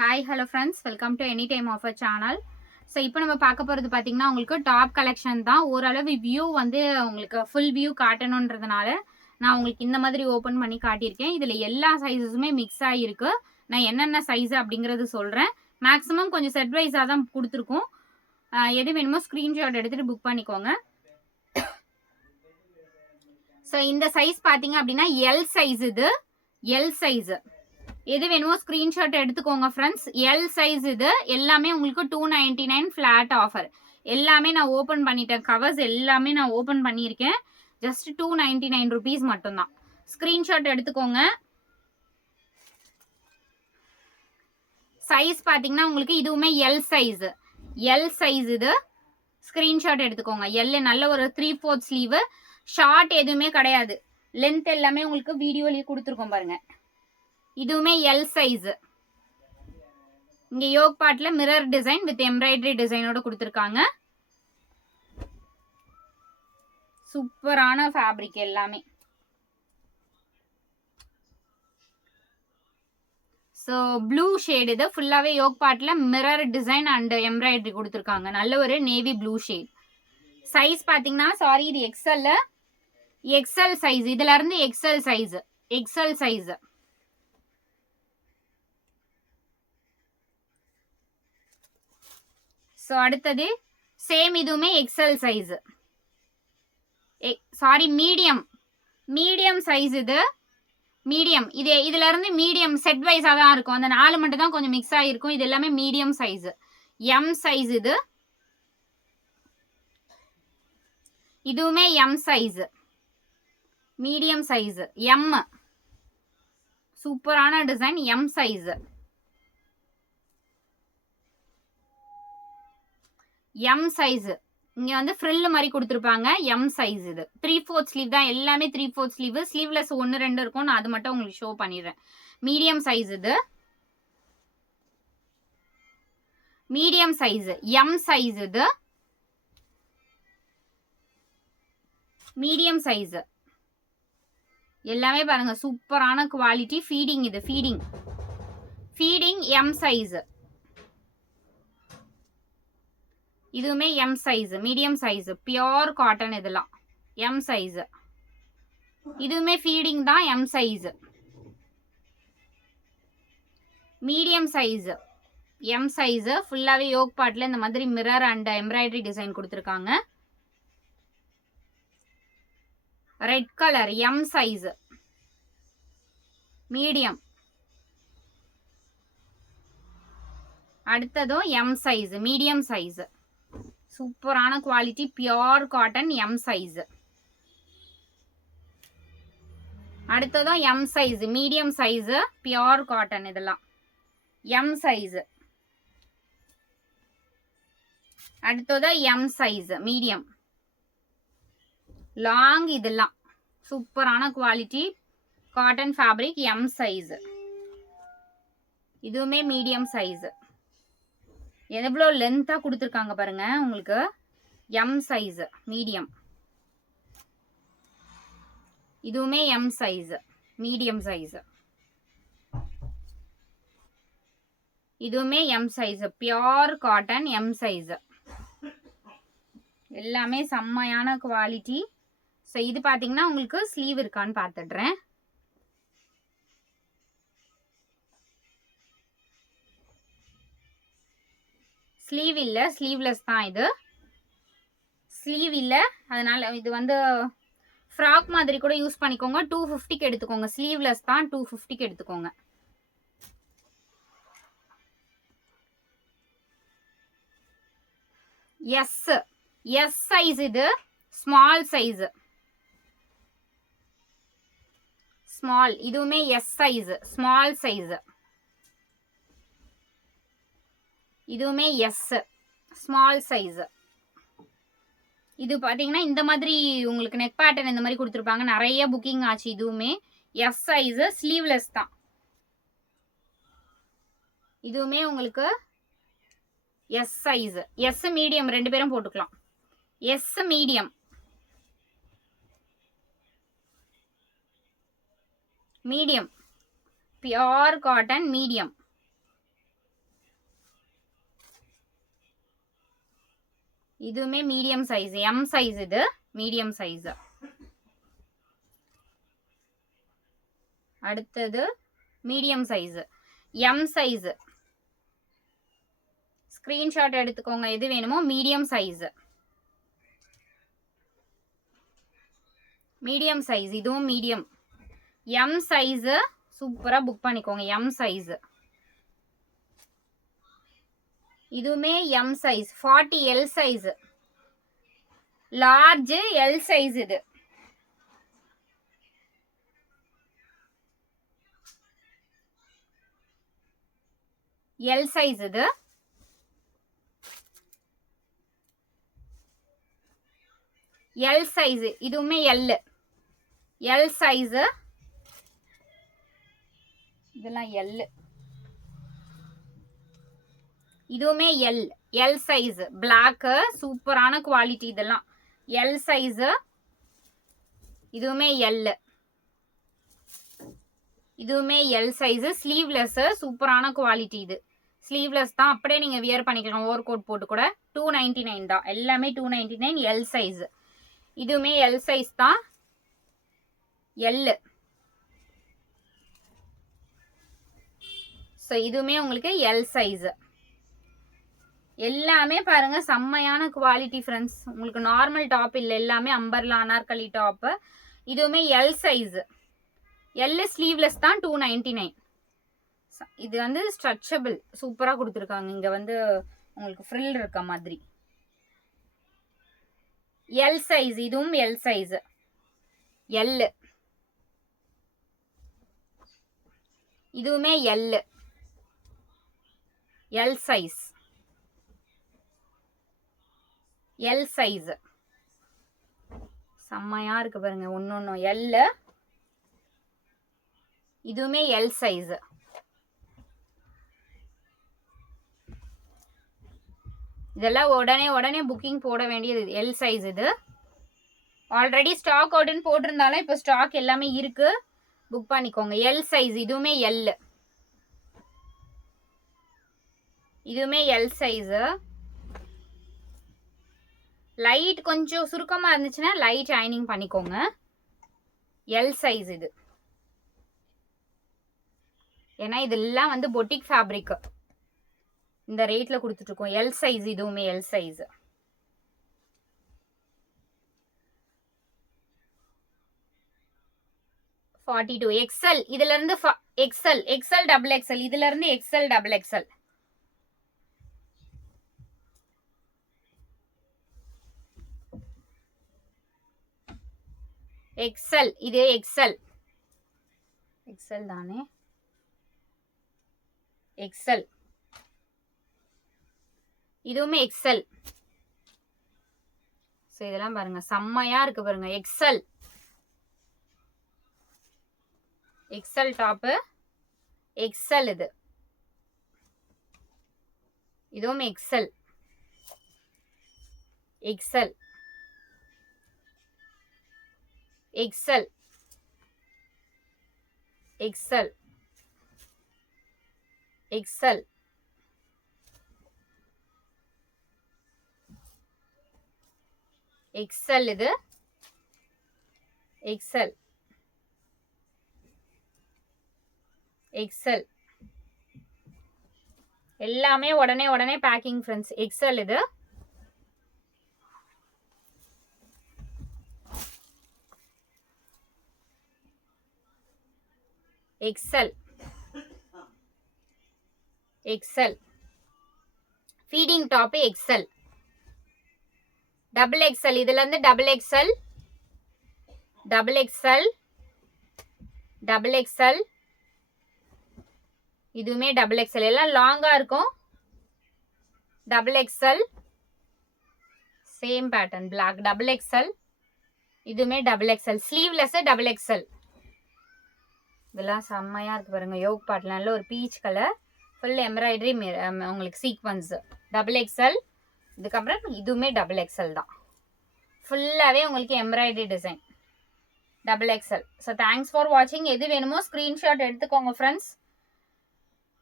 Hi hello friends, welcome to any time offer channel. So இப்போ நம்ம பார்க்க போகிறது பார்த்தீங்கன்னா உங்களுக்கு டாப் கலெக்ஷன் தான். ஓரளவு வியூ வந்து உங்களுக்கு ஃபுல் வியூ காட்டணுன்றதுனால நான் உங்களுக்கு இந்த மாதிரி ஓப்பன் பண்ணி காட்டியிருக்கேன். இதில் எல்லா சைஸஸுமே மிக்ஸ் ஆகிருக்கு. நான் என்னென்ன சைஸு அப்படிங்கிறது சொல்கிறேன். மேக்ஸிமம் கொஞ்சம் செட் வைஸாக தான் கொடுத்துருக்கோம். எது வேணுமோ ஸ்க்ரீன்ஷாட் எடுத்துகிட்டு புக் பண்ணிக்கோங்க. ஸோ இந்த சைஸ் பார்த்தீங்க அப்படின்னா எல் சைஸ். இது எல் சைஸு. எது வேணுமோ ஸ்க்ரீன்ஷாட் எடுத்துக்கோங்க ஃப்ரெண்ட்ஸ். எல் சைஸ் இது. எல்லாமே உங்களுக்கு 299 ஃப்ளாட் ஆஃபர். எல்லாமே நான் ஓப்பன் பண்ணிட்டேன். கவர்ஸ் எல்லாமே நான் ஓப்பன் பண்ணியிருக்கேன். ஜஸ்ட் 299 ருபீஸ் மட்டும்தான். ஸ்க்ரீன்ஷாட் எடுத்துக்கோங்க. சைஸ் பார்த்தீங்கன்னா உங்களுக்கு இதுவுமே எல் சைஸ். எல் சைஸ் இது. ஸ்க்ரீன்ஷாட் எடுத்துக்கோங்க. எல் நல்ல ஒரு 3/4 ஸ்லீவு. ஷார்ட் எதுவுமே கிடையாது. லென்த் எல்லாமே உங்களுக்கு வீடியோலயே கொடுத்துருக்கோம் பாருங்க. இதுவுமே எல் சைஸ். இங்க யோக் பார்ட்ல மிரர் டிசைன் வித் எம்ப்ராய்டரி டிசைனோட கொடுத்துருக்காங்க. சூப்பரான ஃபேப்ரிக் எல்லாமே. ஸோ ப்ளூ ஷேட் இது. ஃபுல்லாவே யோக் பார்ட்ல மிரர் டிசைன் அண்ட் எம்ப்ராய்டரி கொடுத்துருக்காங்க. நல்ல ஒரு நேவி ப்ளூ ஷேட். சைஸ் பார்த்தீங்கன்னா சாரி இது எக்ஸ்எல். XL size. இதுல இருந்து XL size. XL size. So அடுத்தது சேம் இதுவுமே XL size. Sorry medium. Medium size இது. மீடியம். இதுல இருந்து மீடியம் செட் வைஸாக தான் இருக்கும். அந்த 4 மட்டும் தான் கொஞ்சம் மிக்ஸ் ஆகிருக்கும். இது எல்லாமே மீடியம் சைஸ். எம் சைஸ் இது. இதுவுமே M size. Medium size. M. சூப்பரான design. M size. M size. இங்க வந்து ஃப்ரில் மாதிரி கொடுத்துருப்பாங்க. எம் சைஸ் இது. 3/4 ஸ்லீவ் தான். எல்லாமே 3/4 ஸ்லீவ். ஸ்லீவ்லெஸ் 1-2 இருக்கும். நான் அது மட்டும் உங்களுக்கு ஷோ பண்ணிடுறேன். மீடியம் சைஸ் இது. Medium size. எம் சைஸ் இது. Medium size. எல்லாமே பாருங்க சூப்பரான குவாலிட்டி. ஃபீடிங் இது. ஃபீடிங். Feeding M size. இதுவுமே M size. Medium size. Pure cotton இதெல்லாம். M size. இதுவுமே ஃபீடிங் தான். M size. Medium size. M size. ஃபுல்லாவே யோக் பார்ட்ல இந்த மாதிரி மிரர் அண்ட் எம்ப்ராய்டரி டிசைன் கொடுத்துருக்காங்க. Red colour. M size. Medium. அடுத்ததும் எம் சைஸ். Medium size. சூப்பரான quality. Pure cotton. M size. அடுத்ததும் M size. Medium size. Pure cotton இதெல்லாம். M size. அடுத்ததும் எம் சைஸ். மீடியம். லாங் இதெல்லாம். சூப்பரான quality. Cotton fabric. M size. இதுவுமே medium size. எவ்வளோ லென்த்தா கொடுத்துருக்காங்க பாருங்க உங்களுக்கு. M size. மீடியம். இதுவுமே எம் சைஸ். Medium size. இதுவுமே M size. Pure cotton. M size. எல்லாமே செம்மையான குவாலிட்டி. ஸோ இது பார்த்தீங்கன்னா உங்களுக்கு ஸ்லீவ் இருக்கான்னு பார்த்துடுறேன். ஸ்லீவ் இல்லை. ஸ்லீவ்லெஸ் தான் இது. ஸ்லீவ் இல்லை. அதனால இது வந்து ஃப்ராக் மாதிரி கூட யூஸ் பண்ணிக்கோங்க. 250க்கு எடுத்துக்கோங்க. ஸ்லீவ்லெஸ் தான். 250க்கு எடுத்துக்கோங்க. எஸ். எஸ் சைஸ் இது. Small size. ஸ்மால். இதுவுமே எஸ் சைஸ். Small size. இதுவுமே எஸ். Small size. இது பார்த்தீங்கன்னா இந்த மாதிரி உங்களுக்கு நெக் பேட்டர்ன் இந்த மாதிரி கொடுத்துருப்பாங்க. நிறைய புக்கிங் ஆச்சு. இதுவுமே எஸ் சைஸ். ஸ்லீவ்லெஸ் தான். இதுவுமே உங்களுக்கு எஸ் சைஸ். எஸ் மீடியம் 2 பேரும் போட்டுக்கலாம். Yes medium. Medium. Pure cotton. Medium. இதுவுமே மீடியம் சைஸ், எம் சைஸ், இது மீடியம் சைஸ். அடுத்தது medium size, M size. Screenshot எடுத்துக்கோங்க எது வேணுமோ. மீடியம் சைஸ், மீடியம் சைஸ், இதுவும் மீடியம். எம் சைஸ் சூப்பரா புக் பண்ணிக்கோங்க. எம் சைஸ், இதுவுமே M size. 40 L size, large L size. இது எல் சைஸ், இது எல் சைஸ். இதுவுமே எல், எல் சைஸ். இதெல்லாம் எல், இதுவுமே எல், எல் சைஸ். பிளாக் சூப்பரான குவாலிட்டி. இதெல்லாம் எல் சைஸ், இதுவுமே எல், இதுவுமே எல் சைஸ். ஸ்லீவ்லெஸ் சூப்பரான குவாலிட்டி. இது ஸ்லீவ்லெஸ் தான், அப்படியே நீங்க வியர் பண்ணிக்கலாம். ஓவர் கோட் போட்டு கூட. 299 தான், எல்லாமே 299. எல் சைஸ், இதுவுமே எல் சைஸ் தான். எல். ஸோ இதுவுமே உங்களுக்கு எல் சைஸ். எல்லாமே பாருங்க செம்மையான குவாலிட்டி ஃப்ரெண்ட்ஸ். உங்களுக்கு நார்மல் டாப் இல்லை, எல்லாமே அம்பர்லா அனார்கலி டாப்பு. இதுவுமே எல் சைஸ். எல் ஸ்லீவ்லெஸ் தான். 299. இது வந்து ஸ்ட்ரெச்சபிள் சூப்பராக கொடுத்துருக்காங்க. இங்கே வந்து உங்களுக்கு ஃப்ரில் இருக்க மாதிரி. எல் சைஸ், இதுவும் எல் சைஸ். எல், இதுவுமே L, L size. L size செம்மையா இருக்கு பாருங்க. ஒன்னொன்னு எல், இதுவுமே எல் சைஸ். இதெல்லாம் உடனே புக்கிங் போட வேண்டியது. L size. இது ஆல்ரெடி ஸ்டாக் அவுட்னு போட்டிருந்தாலும் இப்போ ஸ்டாக் எல்லாமே இருக்கு, புக் பண்ணிக்கோங்க. எல் சைஸ், இதுவுமே எல், இதுவுமே எல் சைஸ். லைட் கொஞ்சம் சுருக்கமா இருந்துச்சுன்னா லைட் அயனிங் பண்ணிக்கோங்க. எல் சைஸ் இது. ஏன்னா இதெல்லாம் வந்து பொட்டிக் ஃபேப்ரிக், இந்த ரேட்ல கொடுத்துட்டு இருக்கோம். எல் சைஸ், இதுவுமே எல் சைஸ். $42 எக்ஸ்எல். இதுல இருந்து எக்ஸ்எல், எக்ஸ்எல் டபுள் எக்ஸ்எல், இதுல இருந்து எக்ஸ்எல் டபுள் எக்ஸ்எல். எக்ஸ்எல், இது எக்ஸ்எல். எக்ஸ்எல் தானே, எக்ஸ்எல். இதுவுமே எக்ஸ்எல். ஸோ இதெல்லாம் பாருங்க செம்மையா இருக்கு பாருங்க. XL, XL top, XL. இது இதுவும் XL, XL, XL, XL, XL, XL. இது எக்ஸ்எல், எக்ஸ்எல். எல்லாமே உடனே பேக்கிங் ஃப்ரெண்ட்ஸ். எக்ஸ்எல். இது XL, XL. Feeding top XL, double XL. இதுல இருந்து double XL, double XL, double XL. இதுவுமே டபுள் எக்ஸ்எல். எல்லாம் லாங்கா இருக்கும். Double XL, same pattern black. Double XL, இதுவுமே double XL. Sleeveless double XL. இதெல்லாம் செம்மையா இருக்கு பாருங்க. யோக் பார்ட்ல நல்ல ஒரு பீச் கலர், ஃபுல் எம்ப்ராய்டரி, உங்களுக்கு சீக்வன்ஸ். Double XL. இதுக்கப்புறம் இதுவுமே டபுள் எக்ஸ்எல் தான். ஃபுல்லாவே உங்களுக்கு embroidery design. Double XL. So thanks for வாட்சிங். எது வேணுமோ ஸ்க்ரீன்ஷாட் எடுத்துக்கோங்க ஃப்ரெண்ட்ஸ்.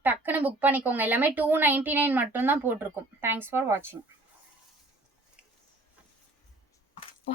டக்குன்னு புக் பண்ணிக்கோங்க. எல்லாமே 299 மட்டும்தான் போட்டிருக்கும். தேங்க்ஸ் ஃபார் வாட்சிங். அப்பா